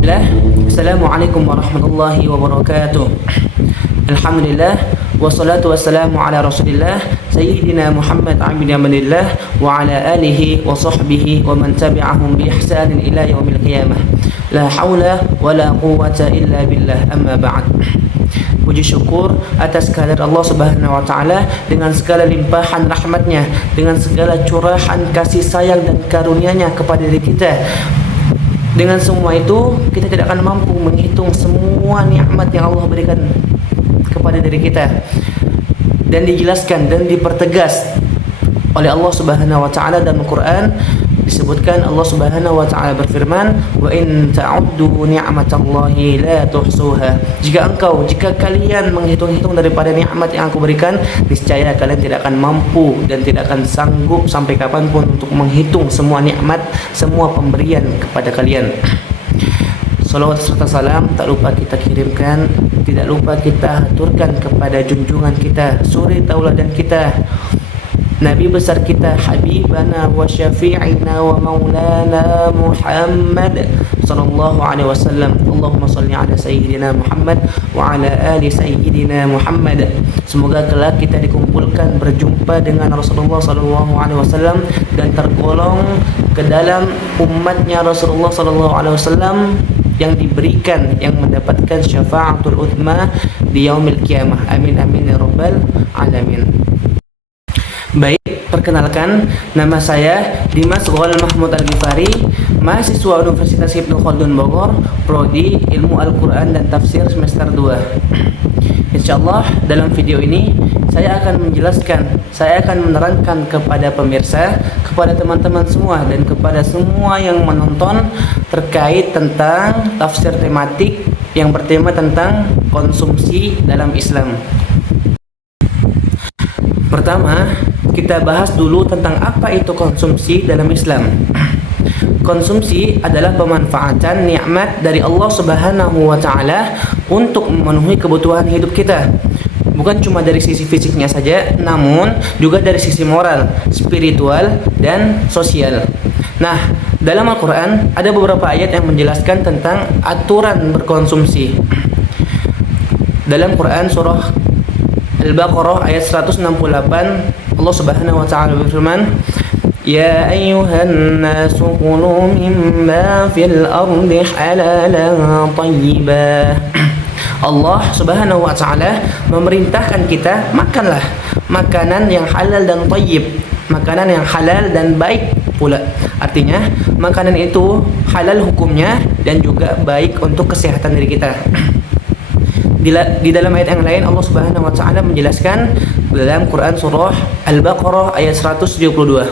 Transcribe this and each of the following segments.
Bismillah. Assalamualaikum warahmatullahi wabarakatuh. Alhamdulillah wassalatu wassalamu ala Rasulillah Sayyidina Muhammad abdi amanillah wa ala alihi wa sahbihi wa man tabi'ahum bi ihsanin ila yaumil qiyamah. La haula wa la quwwata illa billah, amma ba'd. Puji syukur atas kehadirat Allah Subhanahu wa taala dengan segala limpahan rahmatnya, dengan segala curahan kasih sayang dan karunia-Nya kepada diri kita. Dengan semua itu, kita tidak akan mampu menghitung semua nikmat yang Allah berikan kepada diri kita. Dan dijelaskan dan dipertegas oleh Allah Subhanahu wa taala dalam Al-Qur'an. Disebutkan Allah Subhanahu wa taala berfirman, "Wa in ta'uddu ni'matallahi la tuhsuha." Jika kalian menghitung-hitung daripada nikmat yang aku berikan, niscaya kalian tidak akan mampu dan tidak akan sanggup sampai kapanpun untuk menghitung semua nikmat, semua pemberian kepada kalian. Salawat serta salam tak lupa kita kirimkan, tidak lupa kita aturkan kepada junjungan kita, suri tauladan kita, Nabi besar kita, Habibana wa syafi'ina wa maulana Muhammad sallallahu alaihi wasallam. Allahumma salli ala sayyidina Muhammad wa ala ali sayyidina Muhammad. Semoga kelak kita dikumpulkan berjumpa dengan Rasulullah sallallahu alaihi wasallam dan tergolong ke dalam umatnya Rasulullah sallallahu alaihi wasallam yang diberikan, yang mendapatkan syafa'atul uthma di yaumil qiyamah. Amin amin ya rabbal alamin. Baik, perkenalkan, nama saya Dimas Ghaul Mahmud Al-Ghifari, mahasiswa Universitas Ibnu Khaldun Bogor, Prodi Ilmu Al-Quran dan Tafsir semester 2. Insyaallah dalam video ini saya akan menjelaskan, saya akan menerangkan kepada pemirsa, kepada teman-teman semua dan kepada semua yang menonton terkait tentang tafsir tematik yang bertema tentang konsumsi dalam Islam. Pertama, kita bahas dulu tentang apa itu konsumsi dalam Islam. Konsumsi adalah pemanfaatan nikmat dari Allah Subhanahu wa taala untuk memenuhi kebutuhan hidup kita. Bukan cuma dari sisi fisiknya saja, namun juga dari sisi moral, spiritual, dan sosial. Nah, dalam Al-Quran ada beberapa ayat yang menjelaskan tentang aturan berkonsumsi. Dalam Quran surah Al-Baqarah ayat 168, Allah Subhanahu wa taala berfirman, "Ya ayyuhan nasu kulu mimma fil ardi halalan thayyiba." Allah Subhanahu wa taala memerintahkan kita, makanlah makanan yang halal dan thayyib, makanan yang halal dan baik pula. Artinya, makanan itu halal hukumnya dan juga baik untuk kesehatan diri kita. Di dalam ayat yang lain Allah Subhanahu wa taala menjelaskan dalam Quran surah Al-Baqarah ayat 172.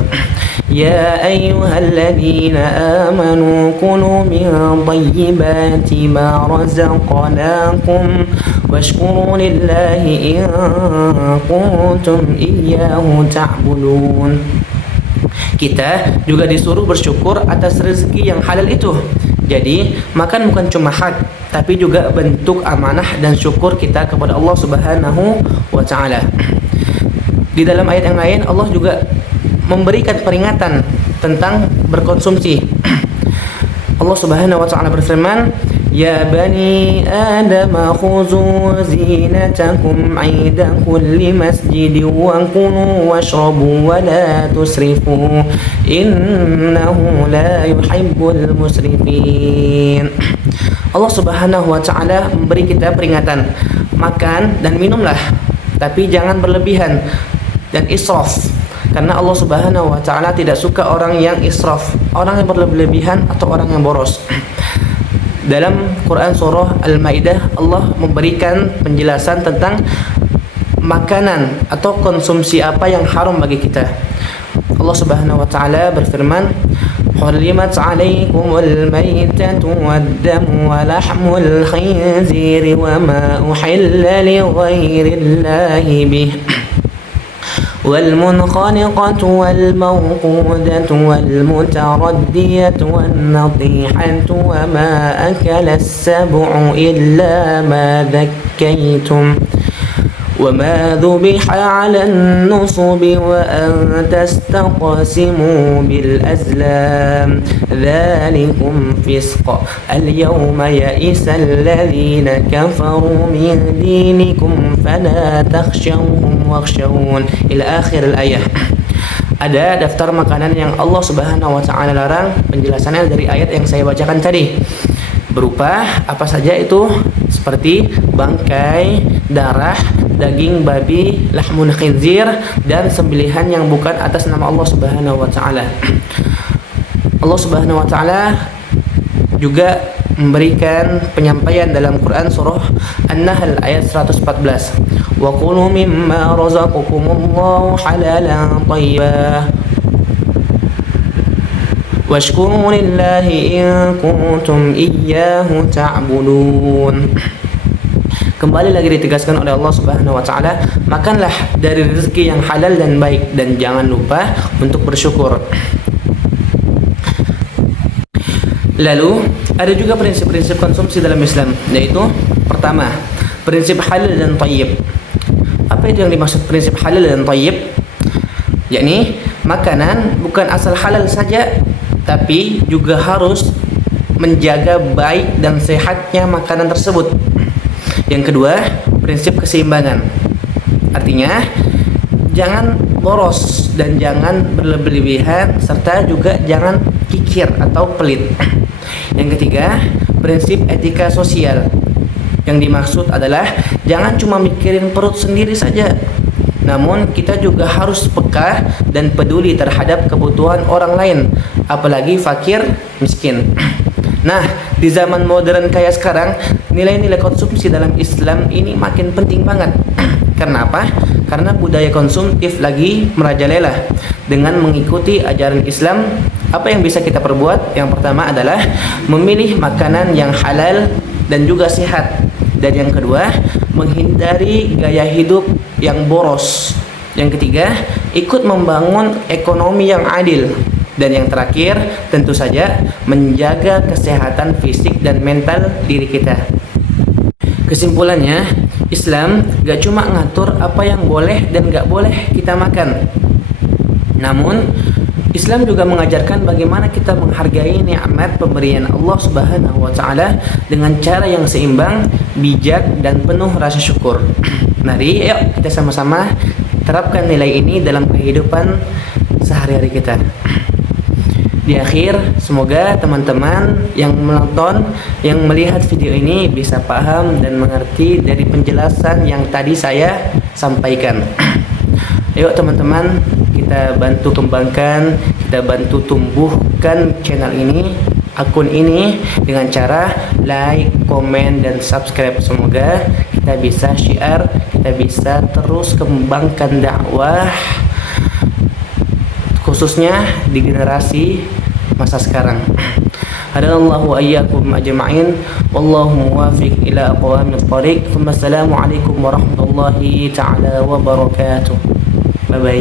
Ya ayyuhalladzina amanu kulu min thayyibati ma razaqnakum washkuru lillahi in kuntum iyyahu ta'budun. Kita juga disuruh bersyukur atas rezeki yang halal itu. Jadi, makan bukan cuma hak, tapi juga bentuk amanah dan syukur kita kepada Allah Subhanahu wa taala. Di dalam ayat yang lain Allah juga memberikan peringatan tentang berkonsumsi. Allah Subhanahu wa taala berfirman, "Ya bani Adam khudhu zinatakum 'inda kulli masjidin wa kulu washrabu wa la tusrifu innahu la yuhibbul musrifin." Allah Subhanahu wa taala memberi kita peringatan, makan dan minumlah, tapi jangan berlebihan dan israf. Karena Allah Subhanahu wa taala tidak suka orang yang israf, orang yang berlebihan atau orang yang boros. Dalam Quran surah Al-Maidah Allah memberikan penjelasan tentang makanan atau konsumsi apa yang haram bagi kita. Allah Subhanahu wa taala berfirman, "Hurrimat 'alaikumul maitatu wad-damu wa lahmul khinziri wa ma uhilla li ghairillahi bih." والمنخنقة والموقودة والمتردية والنطيحة وما أكل السبع إلا ما ذكيتم وما ذبح على النصب وأن تستقسموا بالأزلام ذلكم فسق اليوم يئس الذين كفروا من دينكم فلا تخشوهم واخشون إلى آخر الآية. Ada daftar makanan yang Allah Subhanahu wa taala larang, penjelasannya dari ayat yang saya bacakan tadi. Berupa apa saja itu? Seperti bangkai, darah, daging babi, lahmun khinzir, dan sembelihan yang bukan atas nama Allah Subhanahu wa taala. Allah Subhanahu wa taala juga memberikan penyampaian dalam Quran surah An-Nahl ayat 114. Wa qulu mimma razaqakumullahu halalan thayyiban washkuru lillahi in kuntum iyyahu ta'budun. Kembali lagi ditegaskan oleh Allah Subhanahu wa taala, makanlah dari rezeki yang halal dan baik dan jangan lupa untuk bersyukur. Lalu ada juga prinsip-prinsip konsumsi dalam Islam, yaitu pertama, prinsip halal dan thayyib. Apa itu yang dimaksud prinsip halal dan thayyib? Yakni makanan bukan asal halal saja, tapi juga harus menjaga baik dan sehatnya makanan tersebut. Yang kedua, prinsip keseimbangan. Artinya jangan boros dan jangan berlebihan, serta juga jangan kikir atau pelit. Yang ketiga, prinsip etika sosial. Yang dimaksud adalah jangan cuma mikirin perut sendiri saja, namun kita juga harus peka dan peduli terhadap kebutuhan orang lain, apalagi fakir miskin. Nah, di zaman modern kayak sekarang, nilai-nilai konsumsi dalam Islam ini makin penting banget. Kenapa? Karena budaya konsumtif lagi merajalela. Dengan mengikuti ajaran Islam, apa yang bisa kita perbuat? Yang pertama adalah memilih makanan yang halal dan juga sehat. Dan yang kedua, menghindari gaya hidup yang boros. Yang ketiga, ikut membangun ekonomi yang adil. Dan yang terakhir, tentu saja menjaga kesehatan fisik dan mental diri kita. Kesimpulannya, Islam gak cuma ngatur apa yang boleh dan gak boleh kita makan, namun Islam juga mengajarkan bagaimana kita menghargai nikmat pemberian Allah Subhanahu wa taala dengan cara yang seimbang, bijak, dan penuh rasa syukur. Mari yuk kita sama-sama terapkan nilai ini dalam kehidupan sehari-hari kita. Di akhir, semoga teman-teman yang menonton, yang melihat video ini bisa paham dan mengerti dari penjelasan yang tadi saya sampaikan. Yuk teman-teman, kita bantu kembangkan, kita bantu tumbuhkan channel ini, akun ini dengan cara like, komen, dan subscribe. Semoga kita bisa share, kita bisa terus kembangkan dakwah, khususnya di generasi masa sekarang. Hadanallahu wa iyyakum ajma'in, wallahu muwaffiq ila aqwamit thariq. Assalamualaikum warahmatullahi ta'ala wabarakatuh. Bye bye.